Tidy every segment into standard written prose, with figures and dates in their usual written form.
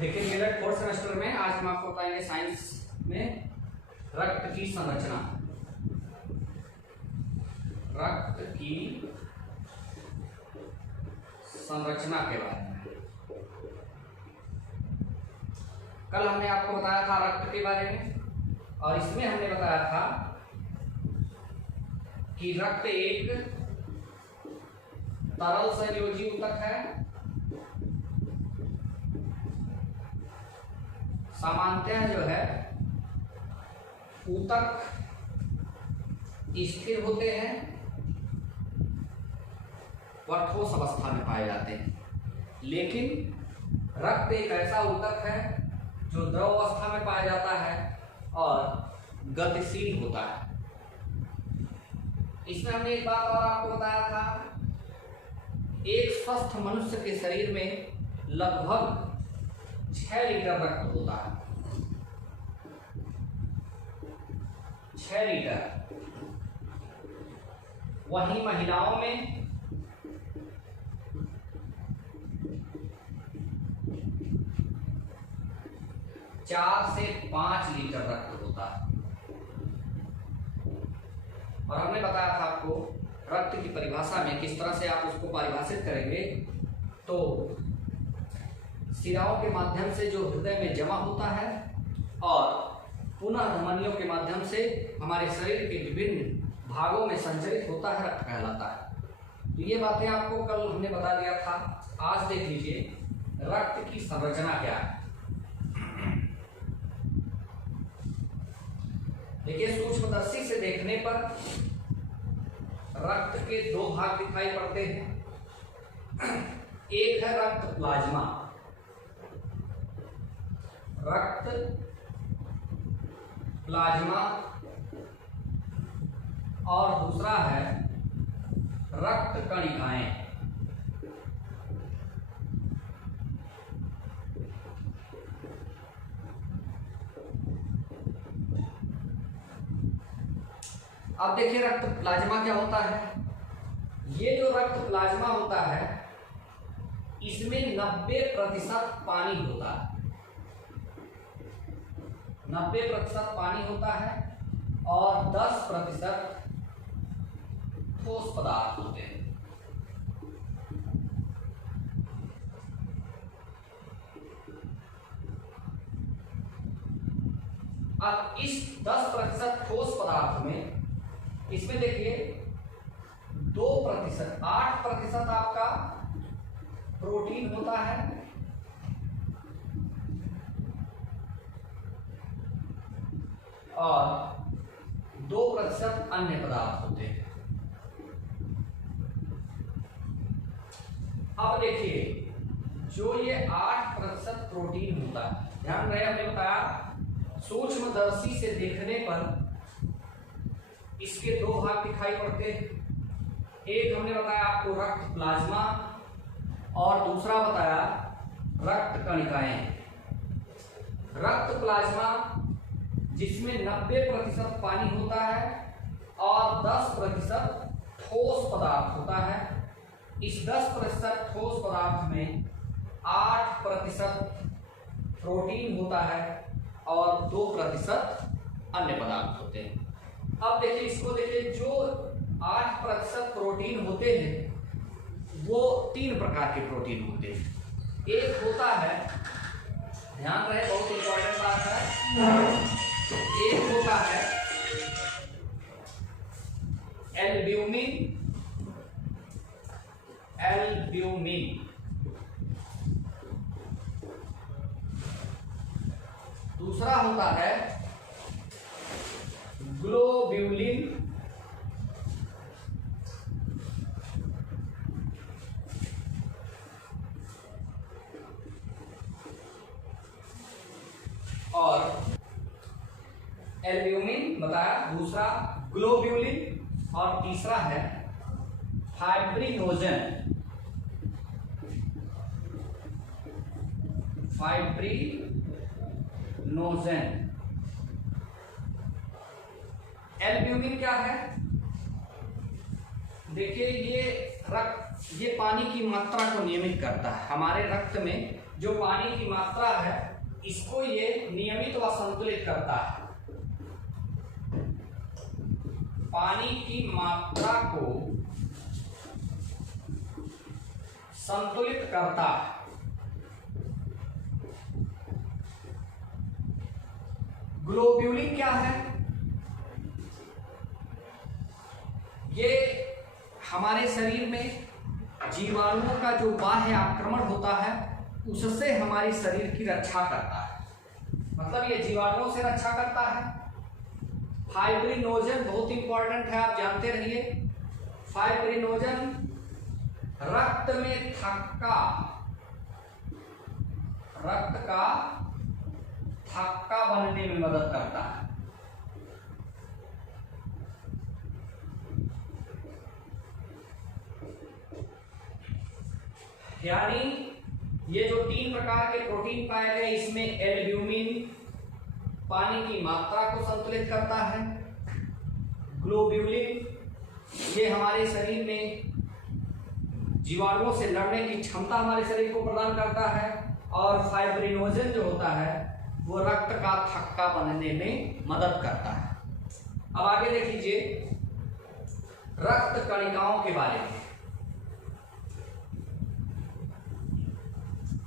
देखिए Meerut fourth semester में आज हम आपको बताएंगे साइंस में रक्त की संरचना। रक्त की संरचना के बारे में कल हमने आपको बताया था रक्त के बारे में, और इसमें हमने बताया था कि रक्त एक तरल संयोजी ऊतक है। सामान्यतः जो है ऊतक स्थिर होते हैं, वह ठोस अवस्था में पाए जाते हैं, लेकिन रक्त एक ऐसा ऊतक है जो द्रव अवस्था में पाया जाता है और गतिशील होता है। इसमें हमने एक बात और आपको बताया था, एक स्वस्थ मनुष्य के शरीर में लगभग 6 लीटर रक्त होता है। 6 लीटर। वहीं महिलाओं में 4 से 5 लीटर रक्त होता है। और हमने बताया था आपको रक्त की परिभाषा में किस तरह से आप उसको परिभाषित करेंगे, तो शिराओं के माध्यम से जो हृदय में जमा होता है और पुनः धमनियों के माध्यम से हमारे शरीर के विभिन्न भागों में संचरित होता है, रक्त कहलाता है। तो ये बातें आपको कल हमने बता दिया था। आज देख लीजिए रक्त की संरचना क्या है। देखिए सूक्ष्मदर्शी से देखने पर रक्त के 2 भाग दिखाई पड़ते हैं। एक है रक्त प्लाज्मा, रक्त प्लाज्मा, और दूसरा है रक्त कणिकाएं। अब देखिए रक्त प्लाज्मा क्या होता है। ये जो रक्त प्लाज्मा होता है इसमें 90% पानी होता है। 90% पानी होता है और 10% ठोस पदार्थ होते हैं। अब इस 10% ठोस पदार्थ में इसमें देखिए 2%, 8% आपका प्रोटीन होता है और 2% अन्य पदार्थ होते हैं। अब देखिए जो ये 8% प्रोटीन होता है, ध्यान रहे हमने बताया सूक्ष्मदर्शी से देखने पर इसके 2 भाग दिखाई पड़ते हैं। एक हमने बताया आपको रक्त प्लाज्मा और दूसरा बताया रक्त कणिकाएं। रक्त प्लाज्मा जिसमें 90% पानी होता है और 10% ठोस पदार्थ होता है। इस 10% ठोस पदार्थ में 8% प्रोटीन होता है और 2% अन्य पदार्थ होते हैं। अब देखिए इसको देखिए, जो 8% प्रोटीन होते हैं वो 3 प्रकार के प्रोटीन होते हैं। एक होता है, ध्यान रहे बहुत इंपॉर्टेंट बात है, एक होता है एल्ब्यूमिन। एल्ब्यूमिन दूसरा होता है ग्लोब्यूलिन, और एल्ब्यूमिन बताया, दूसरा ग्लोब्यूलिन और तीसरा है फाइब्रिनोजन। फाइब्रिनोजन। एल्ब्यूमिन क्या है? देखिए ये रक्त ये पानी की मात्रा को नियमित करता है। हमारे रक्त में जो पानी की मात्रा है इसको ये नियमित व संतुलित करता है। पानी की मात्रा को संतुलित करता है। ग्लोब्यूलिन क्या है? ये हमारे शरीर में जीवाणुओं का जो बाह्य आक्रमण होता है उससे हमारे शरीर की रक्षा करता है। मतलब ये जीवाणुओं से रक्षा करता है। फाइब्रिनोजन बहुत इंपॉर्टेंट है, आप जानते रहिए। फाइब्रिनोजन रक्त में रक्त का थक्का बनने में मदद करता है। यानी ये जो 3 प्रकार के प्रोटीन पाए गए इसमें एल्ब्यूमिन पानी की मात्रा को संतुलित करता है, ग्लोब्यूलिन ये हमारे शरीर में जीवाणुओं से लड़ने की क्षमता हमारे शरीर को प्रदान करता है, और फाइब्रिनोजन जो होता है वो रक्त का थक्का बनने में मदद करता है। अब आगे देख लीजिए रक्त कणिकाओं के बारे में।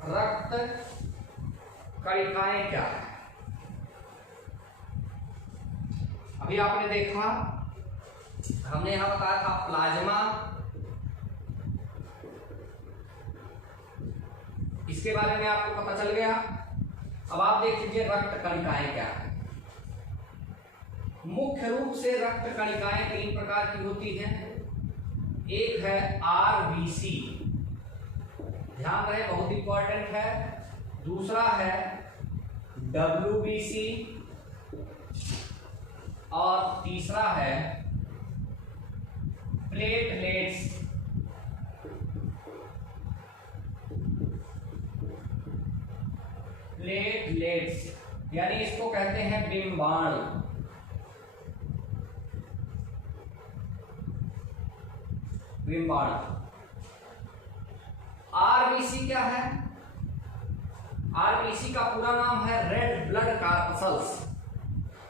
रक्त कणिकाएं क्या है? अभी आपने देखा, हमने यहां बताया था प्लाज्मा, इसके बारे में आपको पता चल गया। अब आप देख लीजिए रक्त कणिकाएं क्या है। मुख्य रूप से रक्त कणिकाएं 3 प्रकार की होती हैं। एक है आरबीसी, ध्यान रहे बहुत इंपॉर्टेंट है। दूसरा है डब्ल्यूबीसी और तीसरा है प्लेटलेट्स। प्लेटलेट्स यानी इसको कहते हैं बिंबाणु। बिंबाणु। आरबीसी क्या है? आरबीसी का पूरा नाम है रेड ब्लड कार्पसल्स,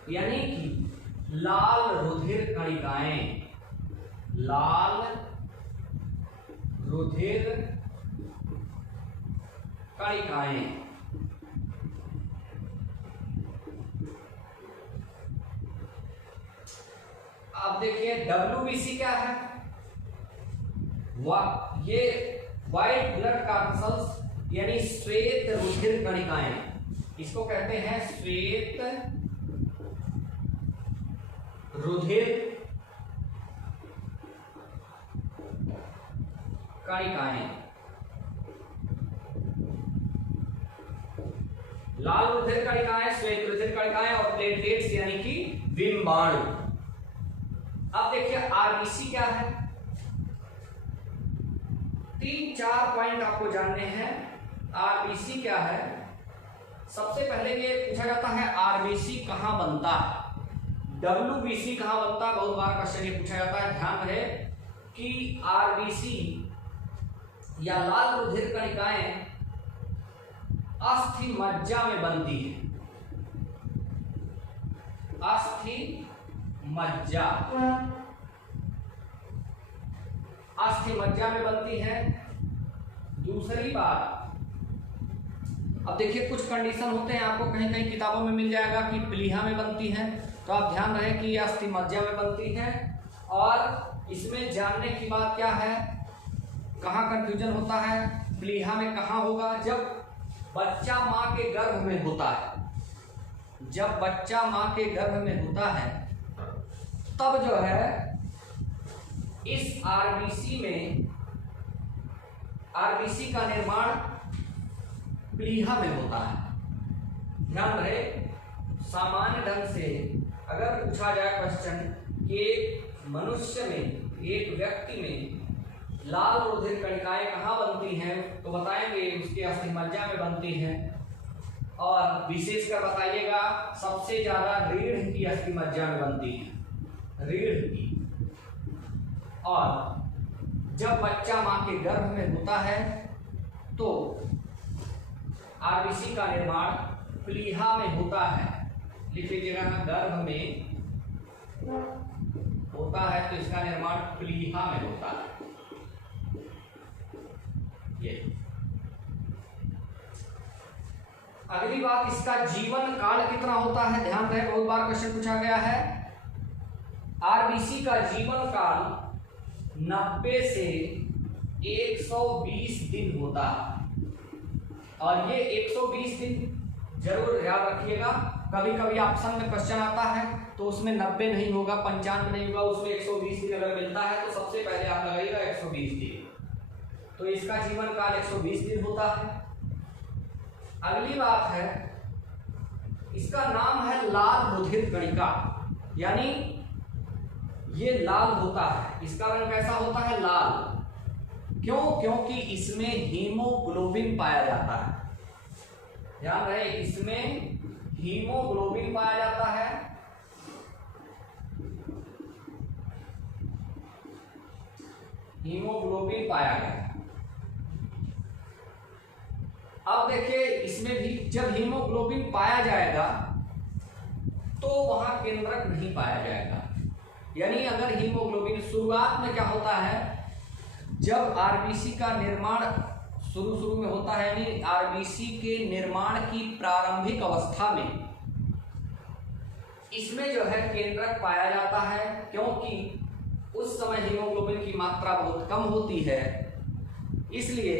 यानी कि लाल रुधिर कणिकाएं। लाल रुधिर कणिकाएं। अब देखिए डब्ल्यूबीसी क्या है? ये व्हाइट ब्लड कार्पसल्स यानी श्वेत रुधिर कणिकाएं, इसको कहते हैं श्वेत रुधिर कणिकाएं। लाल रुधिर कणिकाएं, श्वेत रुधिर कणिकाएं और प्लेटलेट्स यानी कि बिंबाणु। अब देखिए आरबीसी क्या है? 3-4 पॉइंट आपको जानने हैं। आरबीसी क्या है? सबसे पहले ये पूछा जाता है आरबीसी कहां बनता है, डब्ल्यूबीसी कहां बनता है, बहुत बार क्वेश्चन ये पूछा जाता है। ध्यान रहे कि आरबीसी या लाल रुधिर कणिकाएं अस्थि मज्जा में बनती है। अस्थि मज्जा, अस्थि मज्जा में बनती है। दूसरी बात, अब देखिए कुछ कंडीशन होते हैं, आपको कहीं कहीं किताबों में मिल जाएगा कि प्लीहा में बनती है, तो आप ध्यान रहे कि यह अस्थि मज्जा में बनती है। और इसमें जानने की बात क्या है, कहाँ कंफ्यूजन होता है, प्लीहा में कहाँ होगा? जब बच्चा माँ के गर्भ में होता है, जब बच्चा माँ के गर्भ में होता है तब जो है इस आरबीसी में, आरबीसी का निर्माण प्लीहा में होता है। ध्यान रहे, सामान्य ढंग से अगर पूछा जाए क्वेश्चन कि एक मनुष्य में, एक व्यक्ति में लाल रुधिर कणिकाएं कहाँ बनती हैं, तो बताएंगे उसके अस्थि मज्जा में बनती हैं। और विशेषकर बताइएगा सबसे ज्यादा रीढ़ की अस्थि मज्जा में बनती है, रीढ़ की। और जब बच्चा मां के गर्भ में होता है तो आरबीसी का निर्माण प्लीहा में होता है। लिख लीजिएगा, गर्भ में होता है तो इसका निर्माण प्लीहा में होता है। ये अगली बात, इसका जीवन काल कितना होता है? ध्यान रहे, बहुत बार क्वेश्चन पूछा गया है। आरबीसी का जीवन काल 90 से 120 दिन होता है। और ये 120 दिन जरूर याद रखिएगा। कभी कभी ऑप्शन में क्वेश्चन आता है तो उसमें 90 नहीं होगा, 95 नहीं होगा, उसमें 120 दिन अगर मिलता है तो सबसे पहले आप लगाइएगा 120 दिन। तो इसका जीवन काल 120 दिन होता है। अगली बात है, इसका नाम है लाल रुधिर कणिका, यानी ये लाल होता है। इसका रंग कैसा होता है? लाल। क्यों? क्योंकि इसमें हीमोग्लोबिन पाया जाता है। ध्यान रहे, इसमें हीमोग्लोबिन पाया जाता है। हीमोग्लोबिन पाया गया। अब देखिए, इसमें भी जब हीमोग्लोबिन पाया जाएगा तो वहां केंद्रक नहीं पाया जाएगा। यानी अगर हीमोग्लोबिन शुरुआत में क्या होता है, जब आरबीसी का निर्माण शुरू में होता है, यानी आरबीसी के निर्माण की प्रारंभिक अवस्था में इसमें जो है केंद्रक पाया जाता है, क्योंकि उस समय हीमोग्लोबिन की मात्रा बहुत कम होती है, इसलिए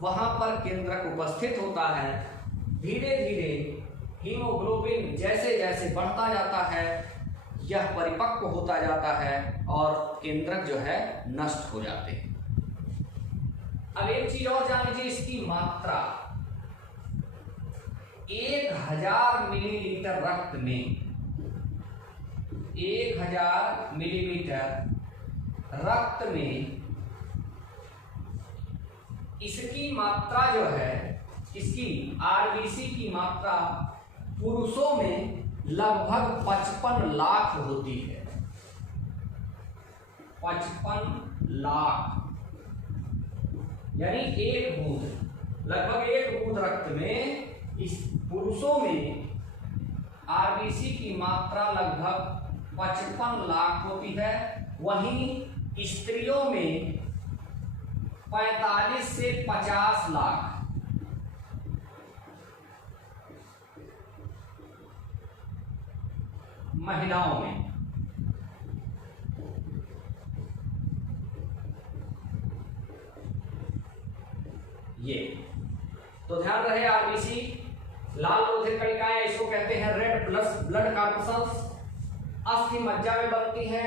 वहां पर केंद्रक उपस्थित होता है। धीरे धीरे हीमोग्लोबिन जैसे जैसे बढ़ता जाता है, यह परिपक्व होता जाता है और केंद्रक जो है नष्ट हो जाते हैं। अब एक चीज और जान लीजिए, इसकी मात्रा 1000 मिलीलीटर रक्त में, 1000 मिलीलीटर रक्त में इसकी मात्रा जो है, इसकी आरबीसी की मात्रा पुरुषों में लगभग 55 लाख होती है। 55 लाख, यानी एक बूंद, लगभग एक बूंद रक्त में इस पुरुषों में आरबीसी की मात्रा लगभग 55 लाख होती है। वहीं स्त्रियों में 45 से 50 लाख। महिलाओं में ये, तो ध्यान रहे, आरबीसी लाल रुधिर कणिकाएं, इसको कहते हैं रेड ब्लड कॉर्पस्कल्स, अस्थि मज्जा में बनती है।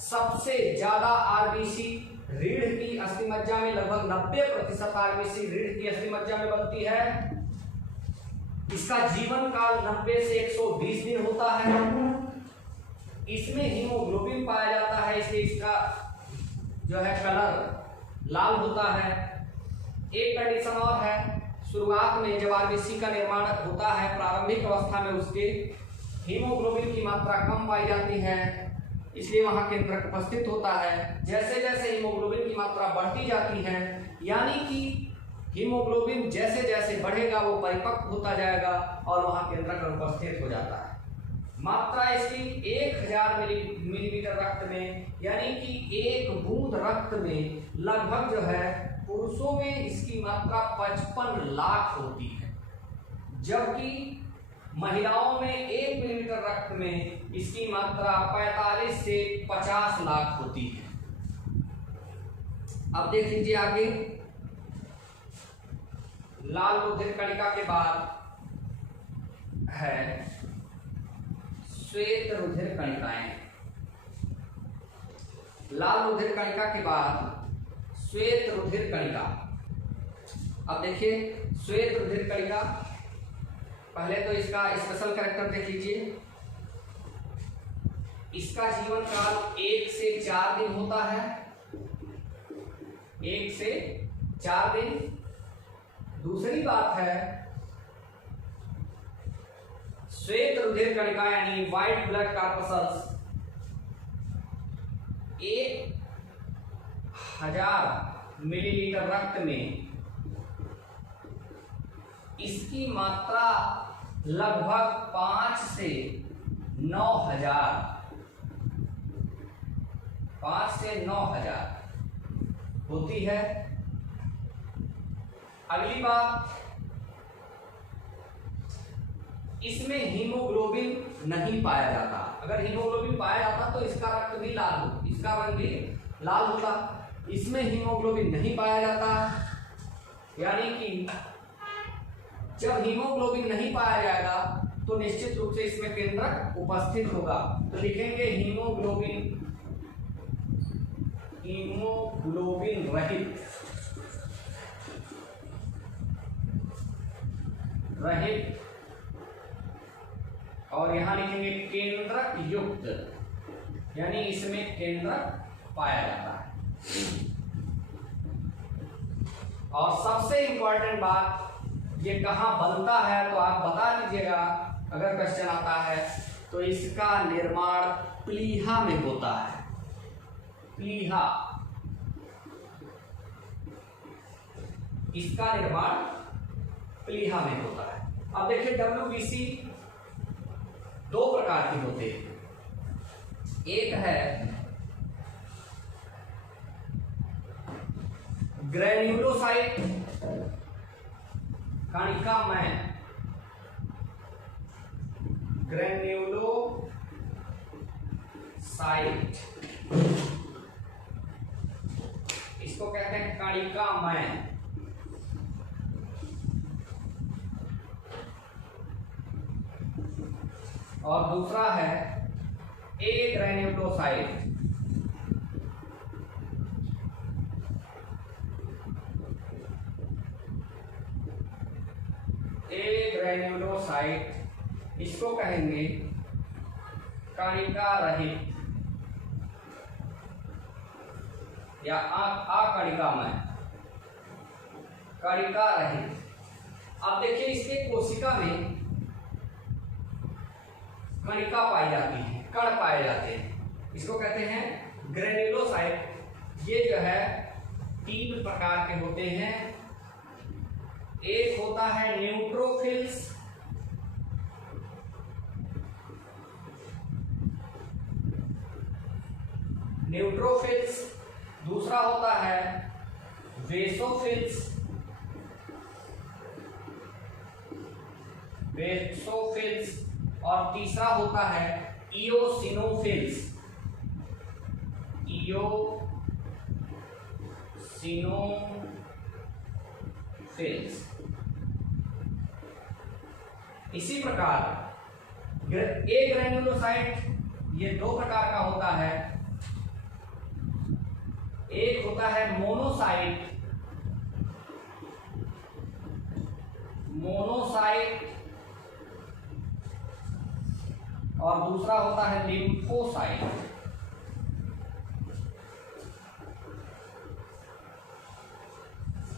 सबसे ज्यादा आरबीसी रीढ़ की अस्थि मज्जा में, लगभग 90% आरबीसी रीढ़ की अस्थि मज्जा में बनती है। इसका जीवन काल 90 से 120 दिन होता है। इसमें हीमोग्लोबिन पाया जाता है, इसलिए इसका जो है कलर लाल होता है। एक कंडीशन और है, शुरुआत में जब आरबीसी का निर्माण होता है, प्रारंभिक अवस्था में उसके हीमोग्लोबिन की मात्रा कम पाई जाती है, इसलिए वहां केंद्रक उपस्थित होता है। जैसे जैसे हीमोग्लोबिन की मात्रा बढ़ती जाती है, यानी कि हीमोग्लोबिन जैसे जैसे बढ़ेगा वो परिपक्व होता जाएगा और वहां केंद्रक उपस्थित हो जाता है। मात्रा इसकी 1000 मिलीलीटर रक्त में, यानी कि एक बूंद रक्त में लगभग जो है पुरुषों में इसकी मात्रा 55 लाख होती है, जबकि महिलाओं में 1 मिलीलीटर रक्त में इसकी मात्रा 45 से 50 लाख होती है। अब देख लीजिए आगे, लाल रुधिर कणिका के बाद है श्वेत रुधिर कणिकाएं। लाल रुधिर कणिका के बाद श्वेत रुधिर कणिका। अब देखिए, श्वेत रुधिर कणिका, पहले तो इसका स्पेशल कैरेक्टर देख लीजिए। इसका जीवन काल 1 से 4 दिन होता है, 1 से 4 दिन। दूसरी बात है, श्वेत रुधिर कणिका यानी व्हाइट ब्लड कॉर्पस्कल्स एक 1000 मिलीलीटर रक्त में इसकी मात्रा लगभग 5 से 9000 होती है। अगली बात, इसमें हीमोग्लोबिन नहीं पाया जाता। अगर हीमोग्लोबिन पाया जाता तो इसका रक्त भी लाल, इसका रंग भी लाल होता। इसमें हीमोग्लोबिन नहीं पाया जाता, यानी कि जब हीमोग्लोबिन नहीं पाया जाएगा तो निश्चित रूप से इसमें केंद्रक उपस्थित होगा। तो लिखेंगे हीमोग्लोबिन रहित और यहां लिखेंगे केंद्रक युक्त, यानी इसमें केंद्रक पाया जाता है। और सबसे इंपॉर्टेंट बात, ये कहां बनता है तो आप बता दीजिएगा अगर क्वेश्चन आता है तो। इसका निर्माण प्लीहा में होता है। प्लीहा, इसका निर्माण प्लीहा में होता है। अब देखिए WBC दो प्रकार के होते हैं। एक है ग्रेन्युलोसाइट कणिकामय, ग्रेन्युलोसाइट, इसको कहते हैं कणिकामय। और दूसरा है एग्रेन्युलोसाइट। एग्रेन्युलोसाइट, इसको कहेंगे कणिका रहित या अकणिकामय, कणिका रहित। अब देखिए इसके कोशिका में कणिका पाई जाती है, कण पाए जाते हैं, इसको कहते हैं ग्रेन्युलोसाइट। ये जो है 3 प्रकार के होते हैं। एक होता है न्यूट्रोफिल्स, न्यूट्रोफिल्स, दूसरा होता है वेसोफिल्स, वेसोफिल्स, और तीसरा होता है इओसिनोफिल्स, इओसिनोफिल्स। इसी प्रकार एग्रेन्युलोसाइट ये 2 प्रकार का होता है। एक होता है मोनोसाइट, और दूसरा होता है लिम्फोसाइट।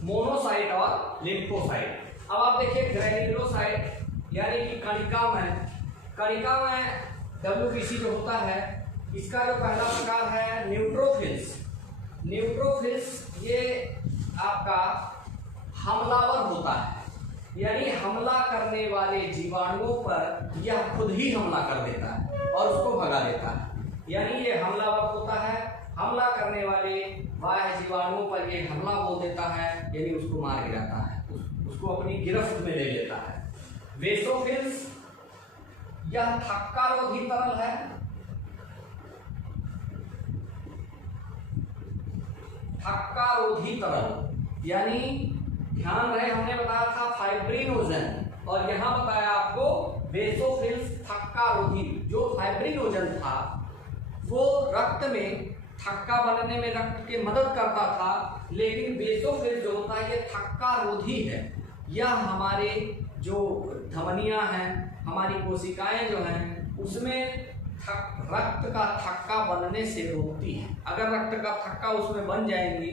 मोनोसाइट और लिम्फोसाइट। अब आप देखिए ग्रेन्युलोसाइट यानी कि कणिकामय, कणिकामय WBC जो होता है, इसका जो पहला प्रकार है न्यूट्रोफिल्स। न्यूट्रोफिल्स ये आपका हमलावर होता है, यानी हमला करने वाले जीवाणुओं पर यह खुद ही हमला कर देता है और उसको भगा देता है। यानी ये हमलावर होता है, हमला करने वाले बाह्य जीवाणुओं पर ये हमला बोल देता है, यानी उसको मार गिराता है, उसको अपनी गिरफ्त में ले लेता है। वेसोफिल्स यह थक्कारोधी तरल है, थक्कारोधी तरल, यानी ध्यान रहे हमने बताया था फाइब्रिनोजन, और यहां बताया आपको वेसोफिल्स थक्कारोधी। जो फाइब्रिनोजन था वो रक्त में थक्का बनने में रक्त की मदद करता था, लेकिन वेसोफिल्स जो होता है ये थक्कारोधी है। यह हमारे जो धमनियां हैं, हमारी कोशिकाएं जो हैं, उसमें रक्त का थक्का बनने से रोकती है। अगर रक्त का थक्का उसमें बन जाएंगी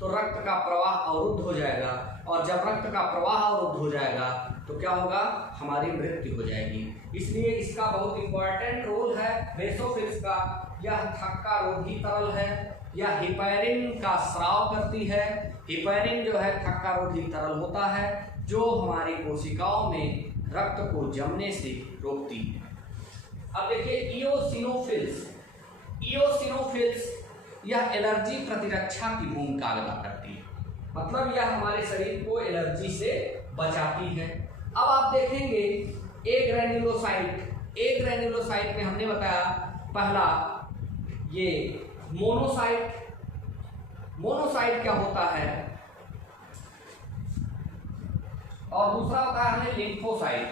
तो रक्त का प्रवाह अवरुद्ध हो जाएगा, और जब रक्त का प्रवाह अवरुद्ध हो जाएगा तो क्या होगा, हमारी मृत्यु हो जाएगी। इसलिए इसका बहुत इंपॉर्टेंट रोल है वेसोफिल्स का। यह थक्का रोधी तरल है, या हेपैरिन का स्राव करती है। हेपैरिन जो है थक्कारोधी तरल होता है जो हमारी कोशिकाओं में रक्त को जमने से रोकती है। अब देखिए इओसिनोफिल्स। इओसिनोफिल्स यह एलर्जी प्रतिरक्षा की भूमिका अदा करती है, मतलब यह हमारे शरीर को एलर्जी से बचाती है। अब आप देखेंगे ए ग्रैन्युलोसाइट में हमने बताया पहला ये मोनोसाइट। मोनोसाइट क्या होता है और दूसरा होता है हमें लिम्फोसाइट।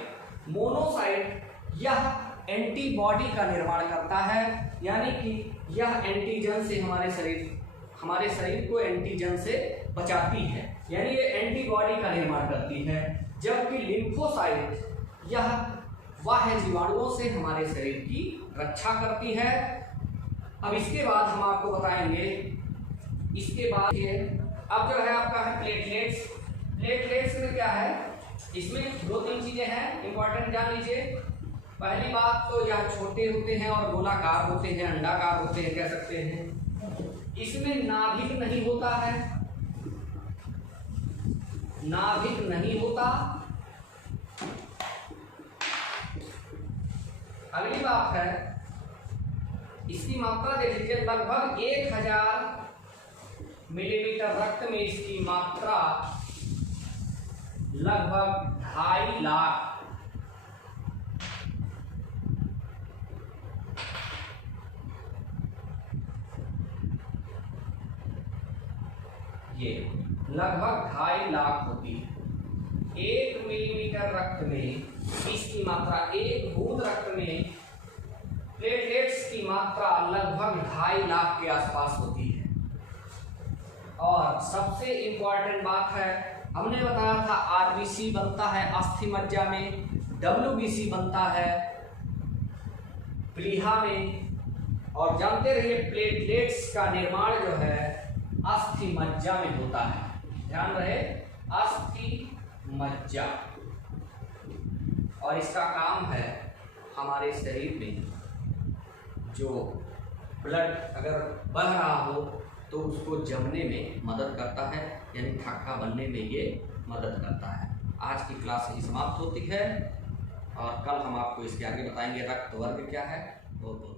मोनोसाइट यह एंटीबॉडी का निर्माण करता है, यानी कि यह एंटीजन से हमारे शरीर को एंटीजन से बचाती है, यानी ये एंटीबॉडी का निर्माण करती है। जबकि लिम्फोसाइट यह बाह्य जीवाणुओं से हमारे शरीर की रक्षा करती है। अब इसके बाद हम आपको बताएंगे, इसके बाद ये अब जो है आपका है प्लेटलेट्स। प्लेटलेट्स में क्या है, इसमें दो तीन चीजें हैं इंपॉर्टेंट, जान लीजिए। पहली बात तो यह छोटे होते हैं और गोलाकार होते हैं, अंडाकार होते हैं कह सकते हैं। इसमें नाभिक नहीं होता है, नाभिक नहीं होता। अगली बात है इसकी मात्रा देख लीजिए, लगभग 1000 मिलीलीटर रक्त में इसकी मात्रा लगभग 2.5 लाख। ये लगभग 2.5 लाख होती है। 1 मिलीलीटर रक्त में इसकी मात्रा, एक बूंद रक्त में प्लेटलेट्स की मात्रा लगभग 2.5 लाख के आसपास होती है। और सबसे इंपॉर्टेंट बात है, हमने बताया था आरबीसी बनता है अस्थि मज्जा में, डब्ल्यूबीसी बनता है प्लीहा में, और जानते रहिए प्लेटलेट्स का निर्माण जो है अस्थि मज्जा में होता है। ध्यान रहे, अस्थि मज्जा। और इसका काम है हमारे शरीर में जो ब्लड अगर बह रहा हो तो उसको जमने में मदद करता है, यानी थक्का बनने में ये मदद करता है। आज की क्लास यही समाप्त होती है और कल हम आपको इसके आगे बताएंगे रक्त वर्ग क्या है। बहुत